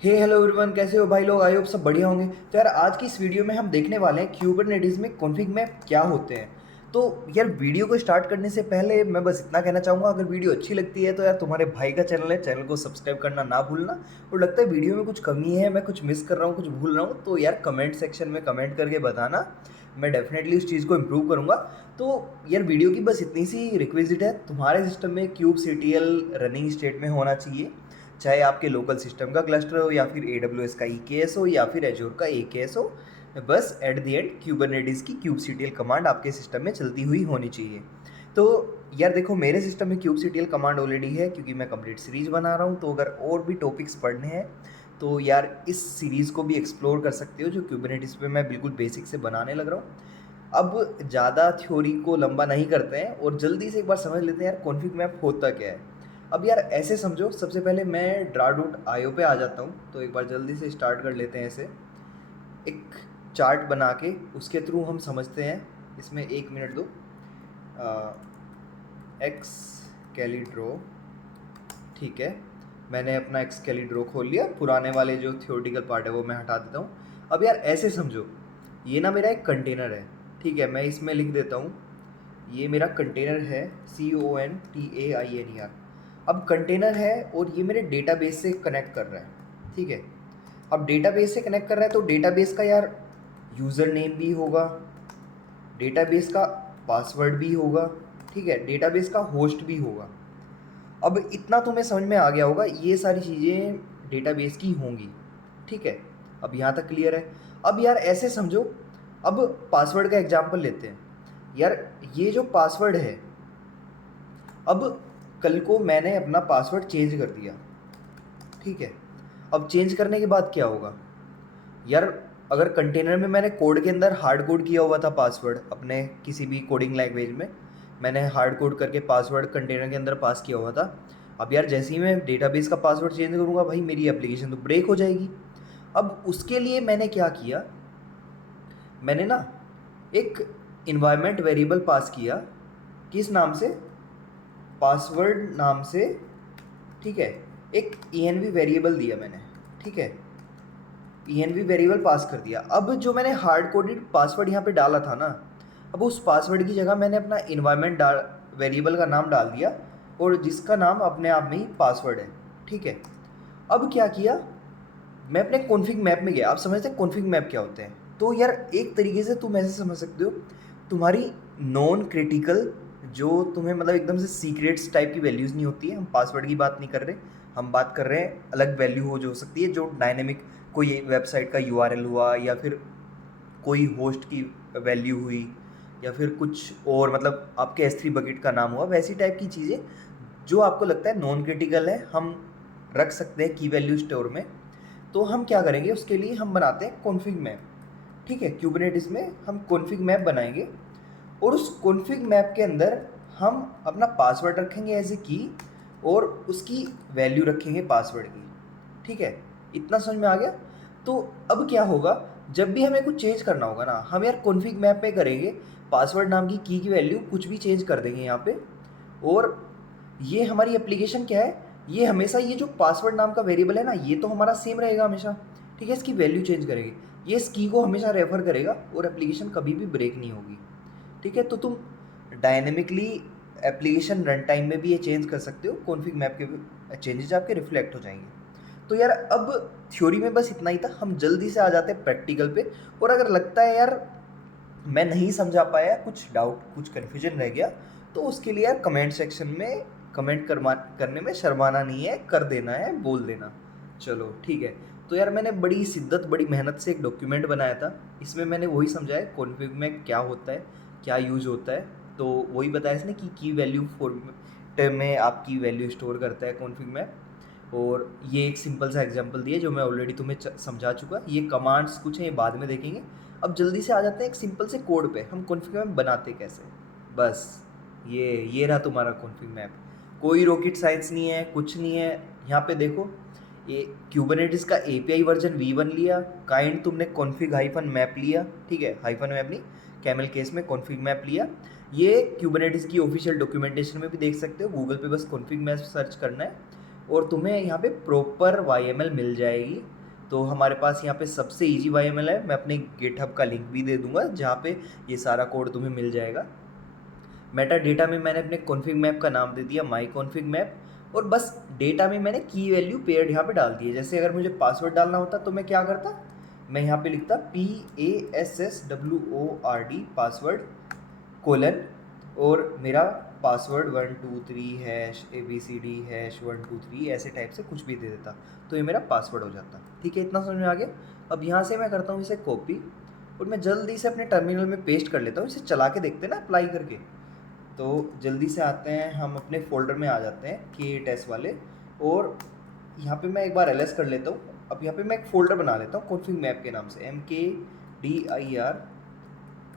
हे hello everyone, कैसे हो भाई लोग। आई होप सब बढ़िया होंगे। तो यार आज की इस वीडियो में हम देखने वाले हैं क्यूबरनेटिस में कॉन्फ़िग मैप क्या होते हैं। तो यार वीडियो को स्टार्ट करने से पहले मैं बस इतना कहना चाहूँगा, अगर वीडियो अच्छी लगती है तो यार तुम्हारे भाई का चैनल है, चैनल को सब्सक्राइब करना ना भूलना। और लगता है वीडियो में कुछ कमी है, मैं कुछ मिस कर रहा हूँ, कुछ भूल रहा हूँ, तो यार कमेंट सेक्शन में कमेंट करके बताना। मैं डेफिनेटली उस चीज़ को इम्प्रूव करूँगा। तो यार वीडियो की बस इतनी सी रिक्वेस्ट है, तुम्हारे सिस्टम में क्यूब CTL रनिंग स्टेट में होना चाहिए। चाहे आपके लोकल सिस्टम का क्लस्टर हो या फिर AWS का EKS हो या फिर एजोर का AKS हो, बस एट द एंड क्यूबरनेटिस की kubectl कमांड आपके सिस्टम में चलती हुई होनी चाहिए। तो यार देखो, मेरे सिस्टम में kubectl कमांड ऑलरेडी है क्योंकि मैं कंप्लीट सीरीज बना रहा हूँ। तो अगर और भी टॉपिक्स पढ़ने हैं तो यार इस सीरीज़ को भी एक्सप्लोर कर सकते हो, जो क्यूबरनेटिस पे मैं बिल्कुल बेसिक से बनाने लग रहा हूँ। अब ज़्यादा थ्योरी को लंबा नहीं करते हैं और जल्दी से एक बार समझ लेते हैं यार कॉन्फ़िग मैप होता क्या है। अब यार ऐसे समझो, सबसे पहले मैं dra.io पे आ जाता हूँ। तो एक बार जल्दी से स्टार्ट कर लेते हैं ऐसे एक चार्ट बना के, उसके थ्रू हम समझते हैं। इसमें 1 मिनट दो। एक्स कैलीड्रो, ठीक है, मैंने अपना एक्स कैलीड्रो खोल लिया। पुराने वाले जो थियोरटिकल पार्ट है वो मैं हटा देता हूँ। अब यार ऐसे समझो, ये ना मेरा एक कंटेनर है, ठीक है। मैं इसमें लिख देता हूँ, ये मेरा कंटेनर है, CONTAINER। अब कंटेनर है और ये मेरे डेटाबेस से कनेक्ट कर रहा है, ठीक है। अब डेटाबेस से कनेक्ट कर रहा है तो डेटाबेस का यार यूज़र नेम भी होगा, डेटाबेस का पासवर्ड भी होगा, ठीक है, डेटाबेस का होस्ट भी होगा। अब इतना तुम्हें समझ में आ गया होगा, ये सारी चीज़ें डेटाबेस की होंगी, ठीक है। अब यहाँ तक क्लियर है। अब यार ऐसे समझो, अब पासवर्ड का एग्जांपल लेते हैं। यार ये जो पासवर्ड है, अब कल को मैंने अपना पासवर्ड चेंज कर दिया, ठीक है। अब चेंज करने के बाद क्या होगा यार, अगर कंटेनर में मैंने कोड के अंदर हार्ड कोड किया हुआ था पासवर्ड, अपने किसी भी कोडिंग लैंग्वेज में मैंने हार्ड कोड करके पासवर्ड कंटेनर के अंदर पास किया हुआ था। अब यार जैसे ही मैं डेटाबेस का पासवर्ड चेंज करूँगा, भाई मेरी एप्लीकेशन तो ब्रेक हो जाएगी। अब उसके लिए मैंने क्या किया, मैंने ना एक इन्वायरमेंट वेरिएबल पास किया, किस नाम से, पासवर्ड नाम से, ठीक है। एक env वेरिएबल दिया मैंने, ठीक है, env वेरिएबल पास कर दिया। अब जो मैंने हार्ड कोडेड पासवर्ड यहाँ पे डाला था ना, अब उस पासवर्ड की जगह मैंने अपना इन्वायरमेंट वेरिएबल का नाम डाल दिया, और जिसका नाम अपने आप में ही पासवर्ड है, ठीक है। अब क्या किया, मैं अपने कॉन्फ़िग मैप में गया। आप समझते हैं कॉन्फ़िग मैप क्या होते हैं? तो यार एक तरीके से तुम ऐसे समझ सकते हो, तुम्हारी नॉन क्रिटिकल, जो तुम्हें मतलब एकदम से सीक्रेट्स टाइप की वैल्यूज़ नहीं होती है। हम पासवर्ड की बात नहीं कर रहे, हम बात कर रहे हैं अलग वैल्यू हो जो सकती है, जो डायनेमिक, कोई वेबसाइट का URL हुआ, या फिर कोई होस्ट की वैल्यू हुई, या फिर कुछ और मतलब आपके S3 बकेट का नाम हुआ, वैसी टाइप की चीज़ें जो आपको लगता है नॉन क्रिटिकल है, हम रख सकते हैं की वैल्यू स्टोर में। तो हम क्या करेंगे, उसके लिए हम बनाते हैं कॉन्फ़िग मैप, ठीक है। क्यूबरनेटिस में हम कॉन्फ़िग मैप बनाएंगे, और उस कॉन्फ़िग मैप के अंदर हम अपना पासवर्ड रखेंगे एज ए की, और उसकी वैल्यू रखेंगे पासवर्ड की, ठीक है। इतना समझ में आ गया। तो अब क्या होगा, जब भी हमें कुछ चेंज करना होगा ना, हम यार कॉन्फ़िग मैप में करेंगे, पासवर्ड नाम की वैल्यू कुछ भी चेंज कर देंगे यहाँ पे। और ये हमारी एप्लीकेशन क्या है, ये हमेशा ये जो पासवर्ड नाम का वेरिएबल है ना, ये तो हमारा सेम रहेगा हमेशा, ठीक है। इसकी वैल्यू चेंज करेंगे, ये इस की को हमेशा रेफर करेगा, और एप्लीकेशन कभी भी ब्रेक नहीं होगी, ठीक है। तो तुम डायनेमिकली एप्लीकेशन रन टाइम में भी ये चेंज कर सकते हो, कॉन्फ़िग मैप के चेंजेस आपके रिफ्लेक्ट हो जाएंगे। तो यार अब थ्योरी में बस इतना ही था, हम जल्दी से आ जाते हैं प्रैक्टिकल पे। और अगर लगता है यार मैं नहीं समझा पाया, कुछ डाउट, कुछ कन्फ्यूजन रह गया, तो उसके लिए यार कमेंट सेक्शन में कमेंट करने में शर्माना नहीं है, कर देना है, बोल देना। चलो ठीक है। तो यार मैंने बड़ी शिद्दत, बड़ी मेहनत से एक डॉक्यूमेंट बनाया था। इसमें मैंने वही समझाया कॉन्फ़िग में क्या होता है, क्या यूज़ होता है। तो वही बताया इसने कि की वैल्यू फॉर्मेट में आपकी वैल्यू स्टोर करता है कॉन्फ़िग में। और ये एक सिंपल सा एग्जांपल दिया जो मैं ऑलरेडी तुम्हें समझा चुका। ये कमांड्स कुछ हैं, ये बाद में देखेंगे। अब जल्दी से आ जाते हैं एक सिंपल से कोड पे, हम कॉन्फ़िग मैप बनाते कैसे। बस ये रहा तुम्हारा कॉन्फ़िग मैप। कोई रॉकेट साइंस नहीं है, कुछ नहीं है। यहाँ पे देखो, ये क्यूबरनेटिस का API वर्जन V1 लिया, काइंड तुमने कॉन्फ़िग हाइफन मैप लिया, ठीक है, हाइफन मैप नहीं, कैमल केस में कॉन्फ़िग मैप लिया। ये क्यूबरनेटिस की ऑफिशियल डॉक्यूमेंटेशन में भी देख सकते हो, गूगल पे बस कॉन्फ़िग मैप सर्च करना है और तुम्हें यहाँ पे प्रॉपर YML मिल जाएगी। तो हमारे पास यहाँ पे सबसे इजी YML है, मैं अपने गिटहब का लिंक भी दे दूंगा जहाँ पे ये सारा कोड तुम्हें मिल जाएगा। मेटा डेटा में मैंने अपने कॉन्फिग मैप का नाम दे दिया माई कॉन्फिग मैप, और बस डेटा में मैंने की वैल्यू पेयर्ड यहाँ पे डाल दी है। जैसे अगर मुझे पासवर्ड डालना होता तो मैं क्या करता, मैं यहाँ पे लिखता PASSWORD पासवर्ड कोलन, और मेरा पासवर्ड 123#ABCD#123 ऐसे टाइप से कुछ भी दे देता, तो ये मेरा पासवर्ड हो जाता। ठीक है, इतना समझ में आ गया। अब यहाँ से मैं करता हूँ इसे कॉपी, और मैं जल्दी से अपने टर्मिनल में पेस्ट कर लेता हूँ। इसे चला के देखते हैं ना अप्लाई करके। तो जल्दी से आते हैं, हम अपने फोल्डर में आ जाते हैं KTest वाले, और यहाँ पे मैं एक बार ls कर लेता हूँ। अब यहाँ पे मैं एक फोल्डर बना लेता हूँ कॉन्फिग मैप के नाम से, MKDIR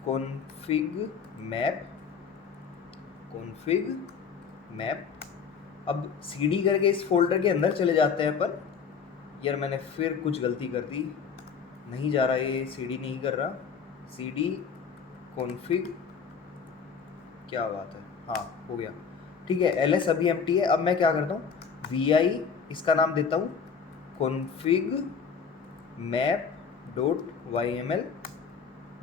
config मैप। अब CD करके इस फोल्डर के अंदर चले जाते हैं अपन। यार मैंने फिर कुछ गलती कर दी, नहीं जा रहा, ये CD नहीं कर रहा, CD config, क्या बात है, हाँ हो गया। ठीक है, ls अभी एम्प्टी है। अब मैं क्या करता हूँ, vi इसका नाम देता हूँ config map.yml,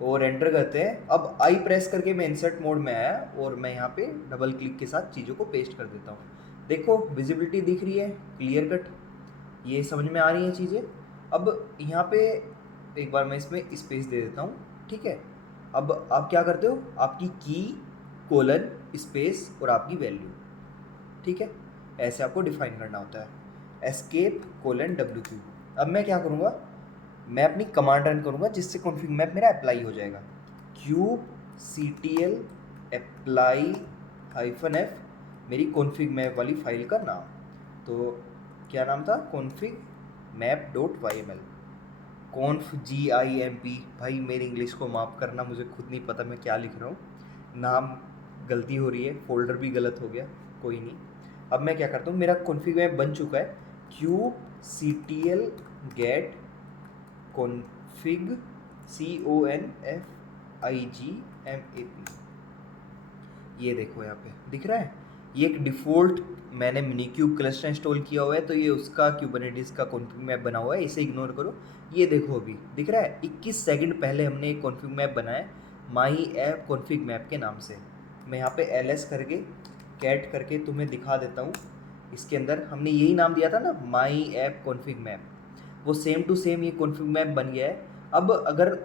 और एंटर करते हैं। अब आई प्रेस करके मैं इंसर्ट मोड में आया, और मैं यहाँ पे डबल क्लिक के साथ चीज़ों को पेस्ट कर देता हूँ। देखो विजिबिलिटी दिख रही है, क्लियर कट, ये समझ में आ रही हैं चीज़ें। अब यहाँ पे एक बार मैं इसमें स्पेस दे देता हूँ। ठीक है, अब आप क्या करते हो, आपकी की कोलन स्पेस और आपकी वैल्यू। ठीक है, ऐसे आपको डिफाइन करना होता है, एस्केप कोलन WQ। अब मैं क्या करूँगा, मैं अपनी कमांड रन करूँगा जिससे कॉन्फिग मैप मेरा अप्लाई हो जाएगा। kubectl apply -f, मेरी कॉन्फिग मैप वाली फाइल का नाम। तो क्या नाम था, config map.yml, confgimp। भाई मेरी इंग्लिश को माफ़ करना, मुझे खुद नहीं पता मैं क्या लिख रहा हूँ, नाम गलती हो रही है, फोल्डर भी गलत हो गया, कोई नहीं। अब मैं क्या करता हूँ, मेरा कॉन्फिग मैप बन चुका है, kubectl get config CONFIGMAP। ये देखो यहाँ पे दिख रहा है, ये एक डिफ़ॉल्ट मैंने मिनीक्यूब क्लस्टर इंस्टॉल किया हुआ है, तो ये उसका क्यूबरनेटिस का कॉन्फिग मैप बना हुआ है, इसे इग्नोर करो। ये देखो अभी दिख रहा है, 21 सेकंड पहले हमने एक कॉन्फिग मैप बनाया माई ऐप कॉन्फिग मैप के नाम से। मैं यहाँ पे ls करके कैट करके तुम्हें दिखा देता हूँ। इसके अंदर हमने यही नाम दिया था ना, माई ऐप कॉन्फिग मैप, वो सेम टू सेम ये कॉन्फिग मैप बन गया है। अब अगर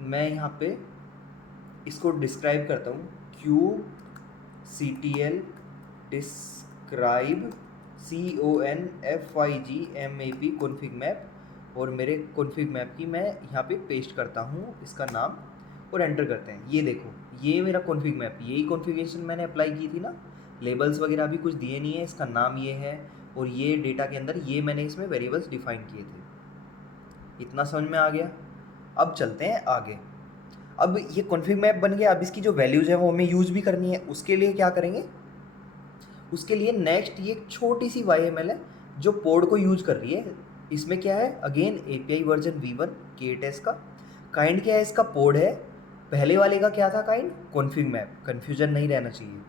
मैं यहाँ पे इसको डिस्क्राइब करता हूँ, kubectl describe CONFIGMAP config map, और मेरे कॉन्फिग मैप की मैं यहाँ पे पेस्ट करता हूँ इसका नाम, और एंटर करते हैं। ये देखो, ये मेरा कॉन्फिग मैप, यही कॉन्फ़िगरेशन मैंने अप्लाई की थी ना, लेबल्स वगैरह भी कुछ दिए नहीं है, इसका नाम ये है, और ये डेटा के अंदर ये मैंने इसमें वेरिएबल्स डिफाइन किए थे। इतना समझ में आ गया। अब चलते हैं आगे। अब ये कॉन्फिग मैप बन गया, अब इसकी जो वैल्यूज़ है वो हमें यूज़ भी करनी है। उसके लिए क्या करेंगे, उसके लिए नेक्स्ट ये एक छोटी सी YML है जो पोड को यूज कर रही है। इसमें क्या है, again API version V1 KTest का। काइंड क्या है, इसका पोड है। पहले वाले का क्या था, काइंड कॉन्फिग मैप, कन्फ्यूजन नहीं रहना चाहिए।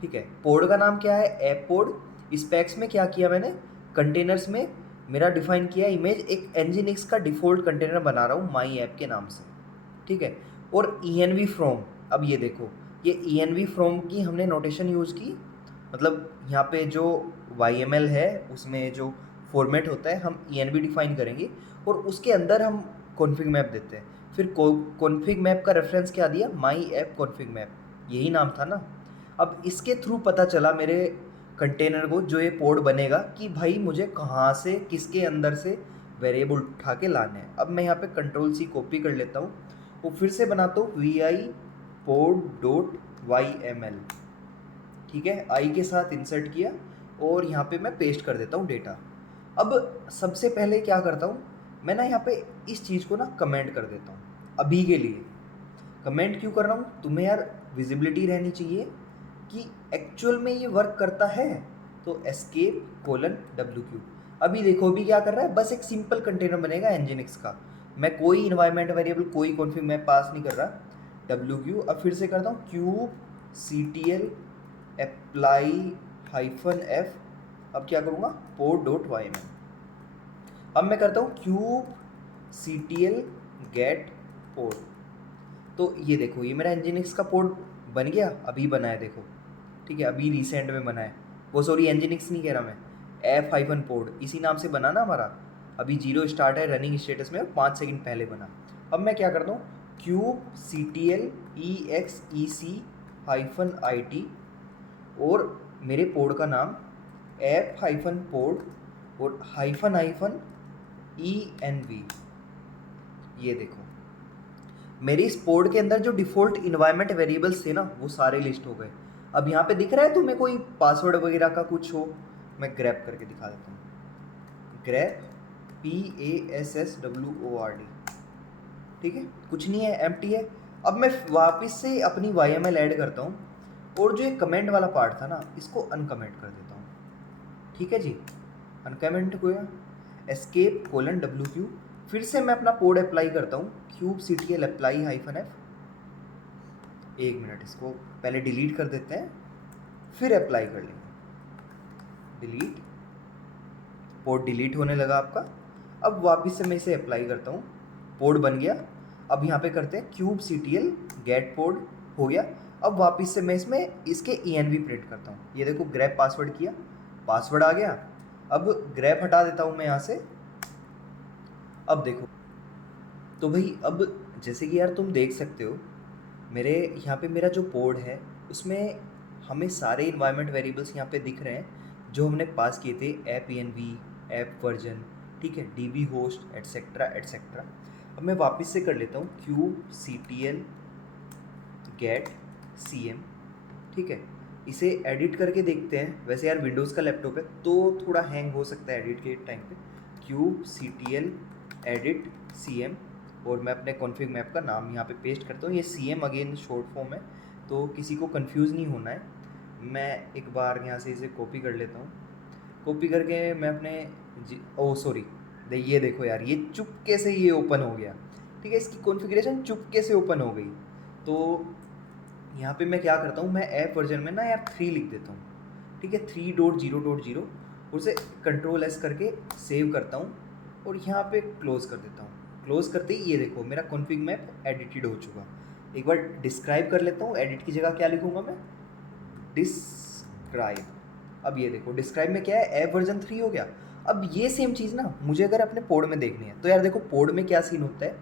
ठीक है, पोड का नाम क्या है, ऐप पोड। स्पेक्स में क्या किया मैंने, कंटेनर्स में मेरा डिफाइन किया इमेज, एक nginx का डिफ़ॉल्ट कंटेनर बना रहा हूँ माई ऐप के नाम से। ठीक है, और env from, अब ये देखो, ये env from की हमने नोटेशन यूज़ की, मतलब यहाँ पे जो YML है उसमें जो फॉर्मेट होता है हम env डिफाइन करेंगे, और उसके अंदर हम कॉन्फिग मैप देते हैं। फिर कॉन्फिग मैप का रेफरेंस क्या दिया, माई ऐप कॉन्फिग मैप, यही नाम था ना। अब इसके थ्रू पता चला मेरे कंटेनर को, जो ये पोड बनेगा, कि भाई मुझे कहाँ से किसके अंदर से वेरिएबल उठा के लाने हैं। अब मैं यहाँ पे Ctrl+C कॉपी कर लेता हूँ, वो फिर से बनाता हूँ vi pod.yml। ठीक है, आई के साथ इंसर्ट किया, और यहाँ पे मैं पेस्ट कर देता हूँ डेटा। अब सबसे पहले क्या करता हूँ, मैं ना यहाँ पे इस चीज़ को ना कमेंट कर देता हूँ। अभी के लिए कमेंट क्यों कर रहा हूँ, तुम्हें यार विजिबिलिटी रहनी चाहिए कि एक्चुअल में ये वर्क करता है। तो escape::WQ। अभी देखो अभी क्या कर रहा है, बस एक सिंपल कंटेनर बनेगा nginx का, मैं कोई इन्वायरमेंट वेरिएबल, कोई कॉन्फिग मैप पास नहीं कर रहा। WQ, अब फिर से करता हूँ kubectl apply -f अब क्या करूँगा, पोर्ट डॉट वाई में। अब मैं करता हूँ क्यूब ctl गेट पोर्ट। तो ये देखो, ये मेरा nginx का पोर्ट बन गया, अभी बना है देखो, ठीक है, अभी रिसेंट में बना है। वो सॉरी, nginx नहीं कह रहा मैं, f- पोर्ट इसी नाम से बना ना हमारा, अभी 0 स्टार्ट है रनिंग स्टेटस में, 5 सेकंड पहले बना। अब मैं क्या करता हूँ, क्यूब ctl exec-it और मेरे पोर्ट का नाम f-पोर्ट और -env। ये देखो, मेरे इस पोर्ट के अंदर जो डिफ़ॉल्ट इन्वायरमेंट वेरिएबल्स थे ना, वो सारे लिस्ट हो गए। अब यहाँ पे दिख रहा है तुम्हें कोई पासवर्ड वगैरह का कुछ हो, मैं ग्रैब करके दिखा देता हूँ। ग्रैब PASSWORD, ठीक है, कुछ नहीं है, एम्प्टी है। अब मैं वापस से अपनी YML ऐड करता हूँ और जो ये कमेंट वाला पार्ट था ना, इसको अनकमेंट कर देता हूँ, ठीक है जी। अनकमेंट हो गया, escape::w, फिर से मैं अपना कोड अप्लाई करता हूँ, क्यूब ctl apply -f। एक मिनट, इसको पहले डिलीट कर देते हैं, फिर अप्लाई कर लेंगे। डिलीट, पोर्ट डिलीट होने लगा आपका। अब वापस से मैं इसे अप्लाई करता हूँ, पोर्ट बन गया। अब यहाँ पे करते हैं क्यूब ctl गेट पोर्ट, हो गया। अब वापस से मैं इसमें इसके env प्रिंट करता हूँ। ये देखो, ग्रैब पासवर्ड किया, पासवर्ड आ गया। अब ग्रैब हटा देता हूँ मैं यहाँ से। अब देखो, तो भाई अब जैसे कि यार तुम देख सकते हो, मेरे यहाँ पे मेरा जो पोर्ट है उसमें हमें सारे इन्वायरमेंट वेरिएबल्स यहाँ पे दिख रहे हैं जो हमने पास किए थे, ऐप env, ऐप वर्जन, ठीक है, db होस्ट एटसेट्रा एटसेट्रा। अब मैं वापस से कर लेता हूँ क्यूब ctl गेट cm, ठीक है, इसे एडिट करके देखते हैं। वैसे यार विंडोज़ का लैपटॉप है तो थोड़ा हैंग हो सकता है एडिट के टाइम पे। क्यूब ctl एडिट cm और मैं अपने कॉन्फ़िग मैप का नाम यहाँ पे पेस्ट करता हूँ। ये cm अगेन शॉर्ट फॉर्म है, तो किसी को कंफ्यूज नहीं होना है। मैं एक बार यहाँ से इसे कॉपी कर लेता हूँ। कॉपी करके मैं अपने ओ सॉरी, ये देखो यार, ये चुपके से ये ओपन हो गया, ठीक है, इसकी कॉन्फ़िगरेशन चुपके से ओपन हो गई। तो यहाँ पे मैं क्या करता हूँ, मैं ऐप वर्जन में ना यार 3 लिख देता हूँ, ठीक है, 3.0.0, उसे Ctrl+S करके सेव करता हूँ और यहाँ पे क्लोज़ कर देता हूँ। क्लोज़ करते ही ये देखो, मेरा कॉन्फ़िग मैप एडिटेड हो चुका। एक बार डिस्क्राइब कर लेता हूँ, एडिट की जगह क्या लिखूँगा मैं, डिस्क्राइब। अब ये देखो, डिस्क्राइब में क्या है, ऐप वर्जन 3 हो गया। अब ये सेम चीज़ ना मुझे अगर अपने पोर्ट में देखनी है, तो यार देखो पोर्ट में क्या सीन होता है,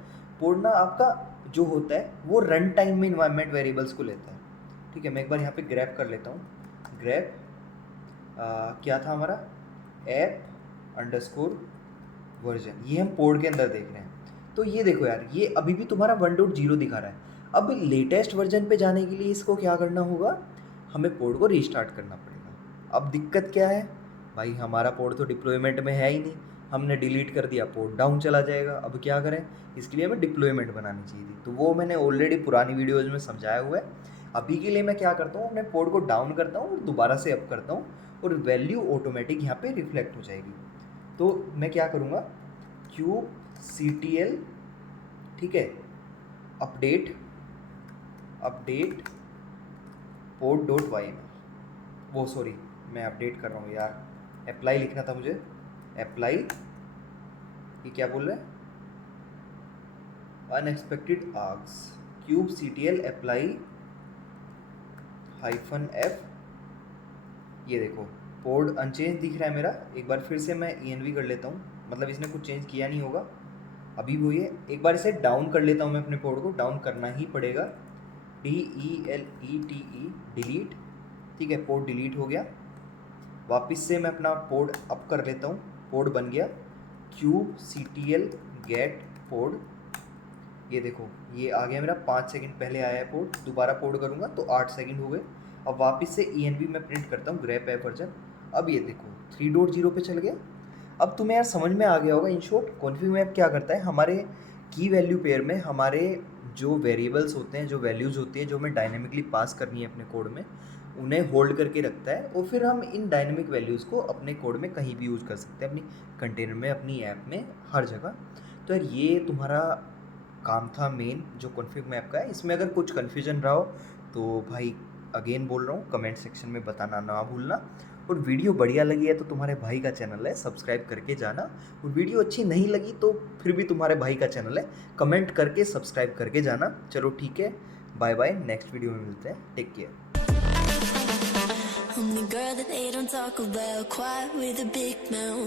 पोर्ट ना आपका जो होता है वो रन टाइम में इन्वायरमेंट वेरिएबल्स को लेता है, ठीक है। मैं एक बार यहाँ पे ग्रैब कर लेता हूँ, ग्रैब क्या था हमारा, ऐप_वर्जन, ये हम पोर्ट के अंदर देख रहे हैं। तो ये देखो यार, ये अभी भी तुम्हारा 1.0 दिखा रहा है। अब लेटेस्ट वर्जन पे जाने के लिए इसको क्या करना होगा, हमें पोर्ट को रीस्टार्ट करना पड़ेगा। अब दिक्कत क्या है भाई, हमारा पोर्ट तो डिप्लॉयमेंट में है ही नहीं, हमने डिलीट कर दिया, पोर्ट डाउन चला जाएगा। अब क्या करें, इसके लिए हमें डिप्लॉयमेंट बनानी चाहिए थी, तो वो मैंने ऑलरेडी पुरानी वीडियोज़ में समझाया हुआ है। अभी के लिए मैं क्या करता हूँ, अपने पोर्ट को डाउन करता हूँ और दोबारा से अप करता हूँ और वैल्यू ऑटोमेटिक यहाँ पे रिफ्लेक्ट हो जाएगी। तो मैं क्या करूँगा, क्यूब ctl, ठीक है, अपडेट port.yml, वो सॉरी मैं अपडेट कर रहा हूँ यार, अप्लाई लिखना था मुझे, अप्लाई, ये क्या बोल रहा है, unexpected arcs, cube ctl apply -f। ये देखो, पोर्ट अनचेंज दिख रहा है मेरा। एक बार फिर से मैं env कर लेता हूँ, मतलब इसने कुछ चेंज किया नहीं होगा अभी वो। ये एक बार इसे डाउन कर लेता हूँ, मैं अपने पोर्ट को डाउन करना ही पड़ेगा, DELETE, डिलीट, ठीक है, पोर्ट डिलीट हो गया। वापस से मैं अपना पोर्ट अप कर लेता हूँ, पोर्ट बन गया, क्यूब ctl गेट पोर्ट, ये देखो ये आ गया मेरा, 5 सेकंड पहले आया है पोर्ट, दोबारा पोर्ट करूँगा तो 8 सेकंड हो गए। अब वापस से env में प्रिंट करता हूँ ग्रैप ऐप वर्जन। अब ये देखो 3.0 पे चल गया। अब तुम्हें यार समझ में आ गया होगा, इन शॉर्ट कॉन्फ़िग मैप क्या करता है, हमारे की वैल्यू पेयर में हमारे जो वेरिएबल्स होते हैं, जो वैल्यूज़ होती है, जो हमें डायनेमिकली पास करनी है अपने कोड में, उन्हें होल्ड करके रखता है और फिर हम इन डायनेमिक वैल्यूज़ को अपने कोड में कहीं भी यूज़ कर सकते हैं, अपनी कंटेनर में, अपनी ऐप में, हर जगह। तो यार ये तुम्हारा काम था मेन जो कॉन्फ़िग मैप का है। इसमें अगर कुछ कन्फ्यूजन रहा हो तो भाई अगेन बोल रहा हूँ, कमेंट सेक्शन में बताना ना भूलना। और वीडियो बढ़िया लगी है तो तुम्हारे भाई का चैनल है, सब्सक्राइब करके जाना। और वीडियो अच्छी नहीं लगी तो फिर भी तुम्हारे भाई का चैनल है, कमेंट करके सब्सक्राइब करके जाना। चलो ठीक है, बाय बाय, नेक्स्ट वीडियो में मिलते हैं, take care. I'm the girl that they don't talk about, quiet with a big mouth.